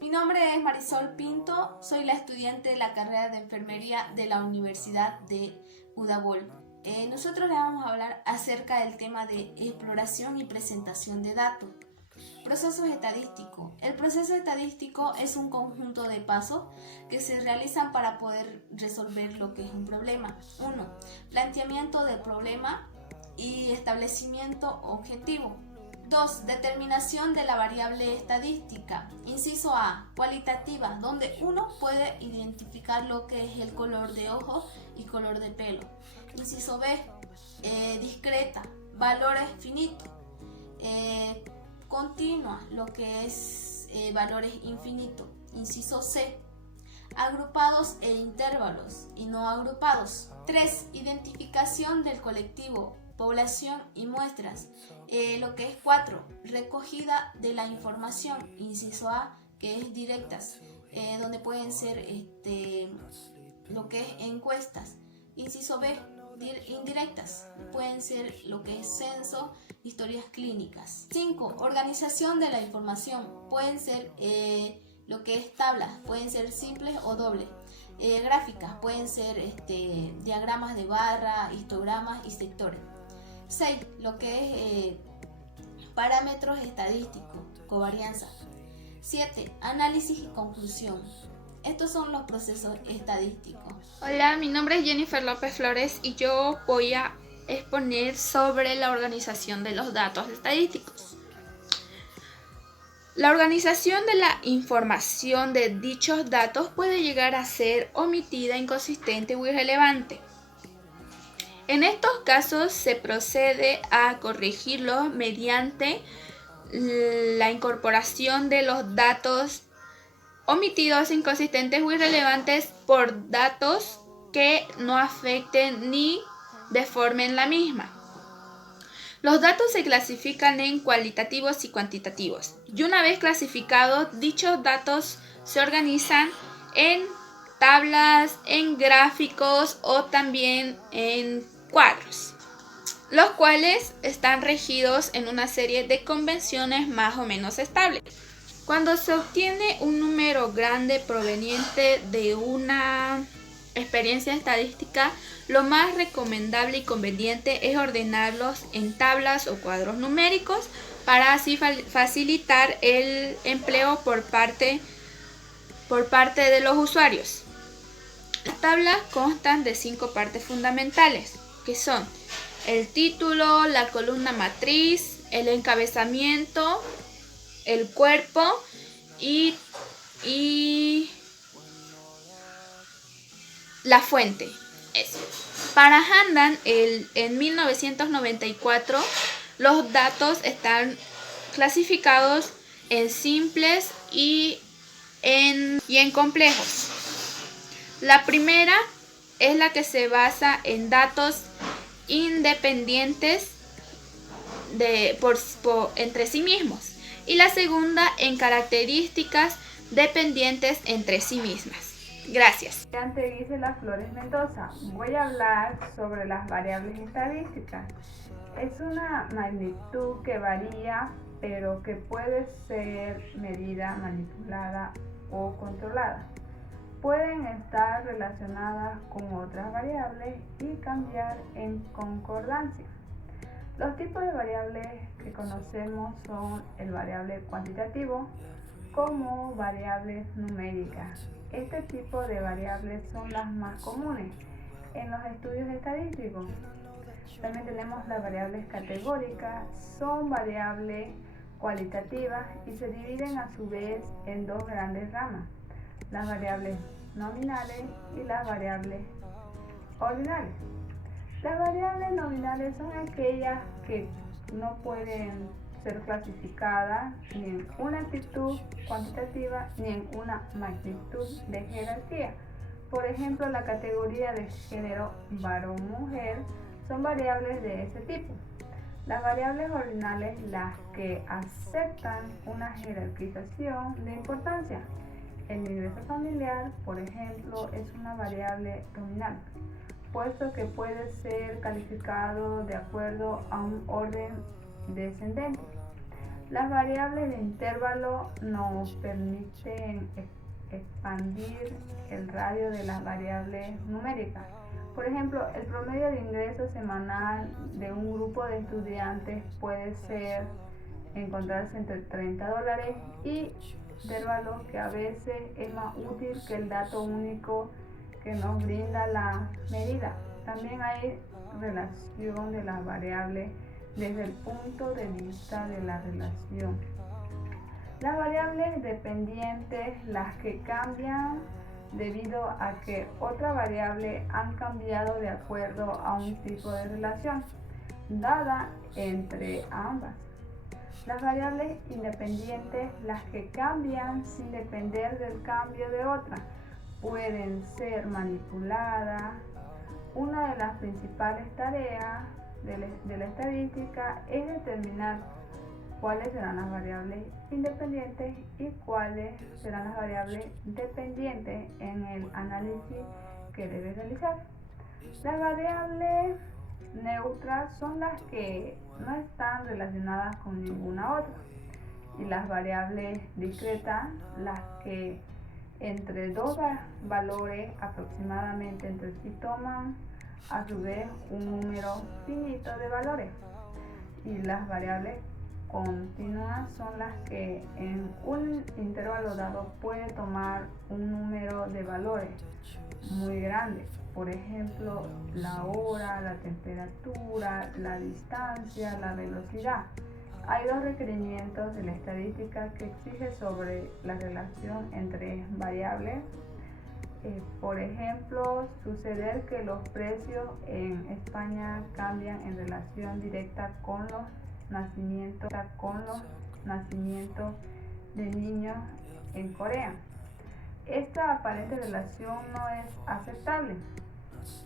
Mi nombre es Marisol Pinto, soy la estudiante de la carrera de enfermería de la Universidad de Udagol. Nosotros le vamos a hablar acerca del tema de exploración y presentación de datos. Proceso estadístico. El proceso estadístico es un conjunto de pasos que se realizan para poder resolver lo que es un problema. 1. Planteamiento del problema y establecimiento objetivo. 2. Determinación de la variable estadística. Inciso A. Cualitativa, donde uno puede identificar lo que es el color de ojos y color de pelo. Inciso B. Discreta, valores finitos. Continua, lo que es valores infinitos. Inciso C. Agrupados e intervalos y no agrupados. 3. Identificación del colectivo, población y muestras. Lo que es 4. Recogida de la información. Inciso A, que es directas, donde pueden ser lo que es encuestas. Inciso B, indirectas, pueden ser lo que es censo, historias clínicas. 5. Organización de la información, pueden ser lo que es tablas, pueden ser simples o dobles. Gráficas, pueden ser diagramas de barra, histogramas y sectores. 6. Lo que es parámetros estadísticos, covarianza. 7. Análisis y conclusión. Estos son los procesos estadísticos. Hola, mi nombre es Jennifer López Flores y yo voy a exponer sobre la organización de los datos estadísticos. La organización de la información de dichos datos puede llegar a ser omitida, inconsistente o irrelevante. En estos casos se procede a corregirlos mediante la incorporación de los datos omitidos, inconsistentes o irrelevantes por datos que no afecten ni deformen la misma. Los datos se clasifican en cualitativos y cuantitativos, y una vez clasificados, dichos datos se organizan en tablas, en gráficos o también en cuadros, los cuales están regidos en una serie de convenciones más o menos estables. Cuando se obtiene un número grande proveniente de una experiencia estadística, lo más recomendable y conveniente es ordenarlos en tablas o cuadros numéricos para así facilitar el empleo por parte de los usuarios. Las tablas constan de 5 partes fundamentales, que son el título, la columna matriz, el encabezamiento, el cuerpo y la fuente. Eso. Para Handan, en 1994, los datos están clasificados en simples y en complejos. La primera es la que se basa en datos independientes entre sí mismos, y la segunda en características dependientes entre sí mismas. Gracias. Gisela Flores Mendoza. Voy a hablar sobre las variables estadísticas. Es una magnitud que varía, pero que puede ser medida, manipulada o controlada. Pueden estar relacionadas con otras variables y cambiar en concordancia. Los tipos de variables que conocemos son el variable cuantitativo como variables numéricas. Este tipo de variables son las más comunes en los estudios estadísticos. También tenemos las variables categóricas, son variables cualitativas y se dividen a su vez en 2 grandes ramas, las variables nominales y las variables ordinales. Las variables nominales son aquellas que no pueden ser clasificadas ni en una actitud cuantitativa ni en una magnitud de jerarquía. Por ejemplo, la categoría de género varón-mujer son variables de ese tipo. Las variables ordinales, las que aceptan una jerarquización de importancia. El ingreso familiar, por ejemplo, es una variable nominal, puesto que puede ser calificado de acuerdo a un orden descendente. Las variables de intervalo nos permiten expandir el radio de las variables numéricas. Por ejemplo, el promedio de ingreso semanal de un grupo de estudiantes puede encontrarse entre $30 y intervalos que a veces es más útil que el dato único que nos brinda la medida. También hay relación de las variables desde el punto de vista de la relación. Las variables dependientes, las que cambian debido a que otra variable han cambiado de acuerdo a un tipo de relación dada entre ambas. Las variables independientes, las que cambian sin depender del cambio de otra, pueden ser manipuladas. Una de las principales tareas de la estadística es determinar cuáles serán las variables independientes y cuáles serán las variables dependientes en el análisis que debe realizar. Las variables neutras son las que no están relacionadas con ninguna otra, y las variables discretas las que entre dos valores aproximadamente entre sí toman a su vez un número finito de valores, y las variables continuas son las que en un intervalo dado puede tomar un número de valores muy grande. Por ejemplo, la hora, la temperatura, la distancia, la velocidad. Hay dos requerimientos de la estadística que exige sobre la relación entre variables. Por ejemplo, suceder que los precios en España cambian en relación directa con los nacimientos de niños en Corea. Esta aparente relación no es aceptable.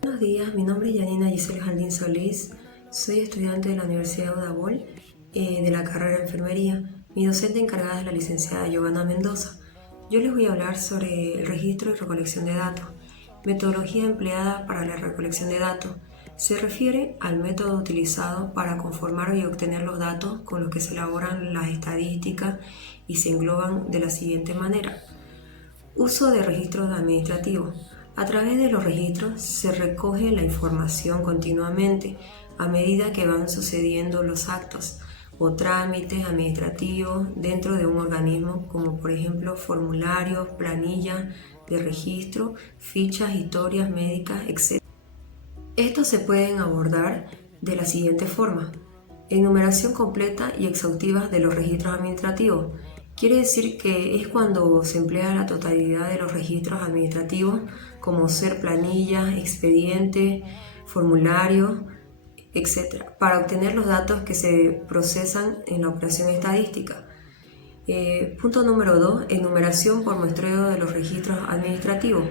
Buenos días, mi nombre es Yanina Giselle Jardín Solís, soy estudiante de la Universidad de Udabol, de la carrera de Enfermería. Mi docente encargada es la licenciada Giovanna Mendoza. Yo les voy a hablar sobre el registro y recolección de datos. Metodología empleada para la recolección de datos. Se refiere al método utilizado para conformar y obtener los datos con los que se elaboran las estadísticas y se engloban de la siguiente manera. Uso de registros administrativos. A través de los registros se recoge la información continuamente a medida que van sucediendo los actos o trámites administrativos dentro de un organismo, como por ejemplo formularios, planillas de registro, fichas, historias médicas, etc. Estos se pueden abordar de la siguiente forma: enumeración completa y exhaustiva de los registros administrativos. Quiere decir que es cuando se emplea la totalidad de los registros administrativos, como ser planillas, expedientes, formularios, etc., para obtener los datos que se procesan en la operación estadística. Punto número 2. Enumeración por muestreo de los registros administrativos.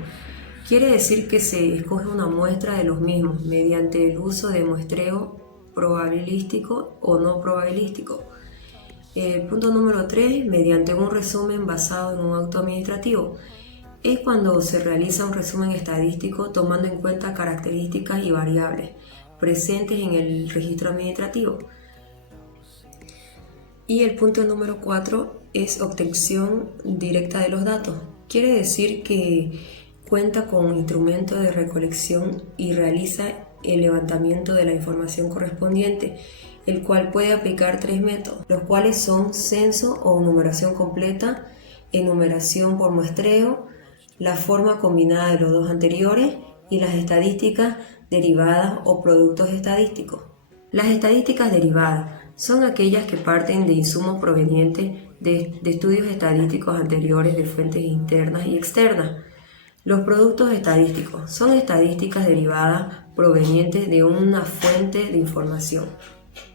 Quiere decir que se escoge una muestra de los mismos mediante el uso de muestreo probabilístico o no probabilístico. Punto número 3. Mediante un resumen basado en un auto administrativo. Es cuando se realiza un resumen estadístico tomando en cuenta características y variables presentes en el registro administrativo. Y el punto número 4 es obtención directa de los datos. Quiere decir que cuenta con instrumentos de recolección y realiza el levantamiento de la información correspondiente, el cual puede aplicar 3 métodos, los cuales son censo o numeración completa, enumeración por muestreo, la forma combinada de los dos anteriores y las estadísticas derivadas o productos estadísticos. Las estadísticas derivadas son aquellas que parten de insumos provenientes de estudios estadísticos anteriores de fuentes internas y externas. Los productos estadísticos son estadísticas derivadas provenientes de una fuente de información.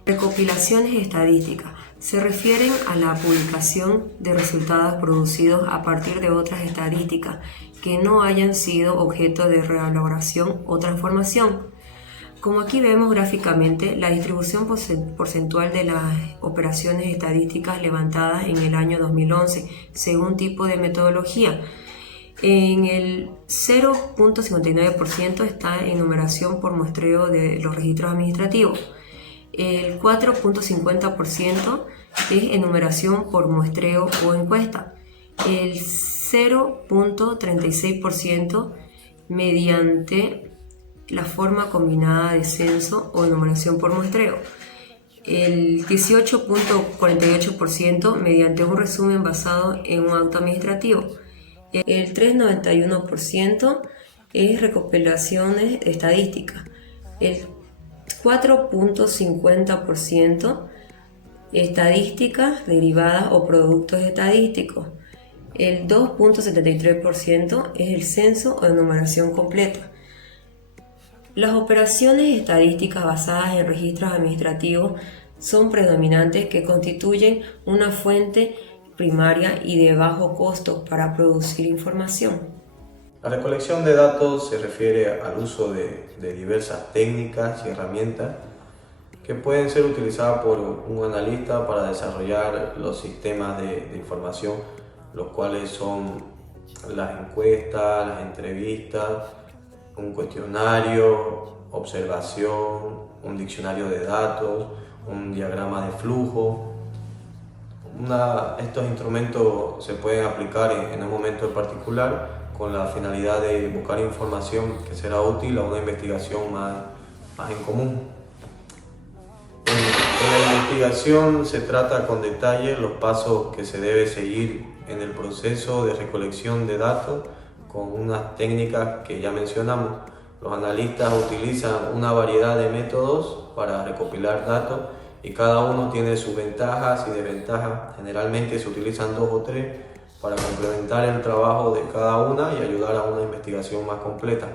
Recopilaciones estadísticas se refieren a la publicación de resultados producidos a partir de otras estadísticas que no hayan sido objeto de reelaboración o transformación. Como aquí vemos gráficamente, la distribución porcentual de las operaciones estadísticas levantadas en el año 2011 según tipo de metodología. En el 0.59% está enumeración por muestreo de los registros administrativos. El 4.50% es enumeración por muestreo o encuesta. El 0.36% mediante la forma combinada de censo o enumeración por muestreo. El 18.48% mediante un resumen basado en un acto administrativo. El 3.91% es recopilaciones estadísticas. El 4.50% estadísticas derivadas o productos estadísticos. El 2.73% es el censo o enumeración completa. Las operaciones estadísticas basadas en registros administrativos son predominantes que constituyen una fuente primaria y de bajo costo para producir información. La recolección de datos se refiere al uso de diversas técnicas y herramientas que pueden ser utilizadas por un analista para desarrollar los sistemas de información, los cuales son las encuestas, las entrevistas, un cuestionario, observación, un diccionario de datos, un diagrama de flujo. Estos instrumentos se pueden aplicar en un momento en particular con la finalidad de buscar información que será útil a una investigación más en común. En la investigación se trata con detalle los pasos que se debe seguir en el proceso de recolección de datos con unas técnicas que ya mencionamos. Los analistas utilizan una variedad de métodos para recopilar datos y cada uno tiene sus ventajas y desventajas. Generalmente se utilizan 2 o 3 para complementar el trabajo de cada una y ayudar a una investigación más completa.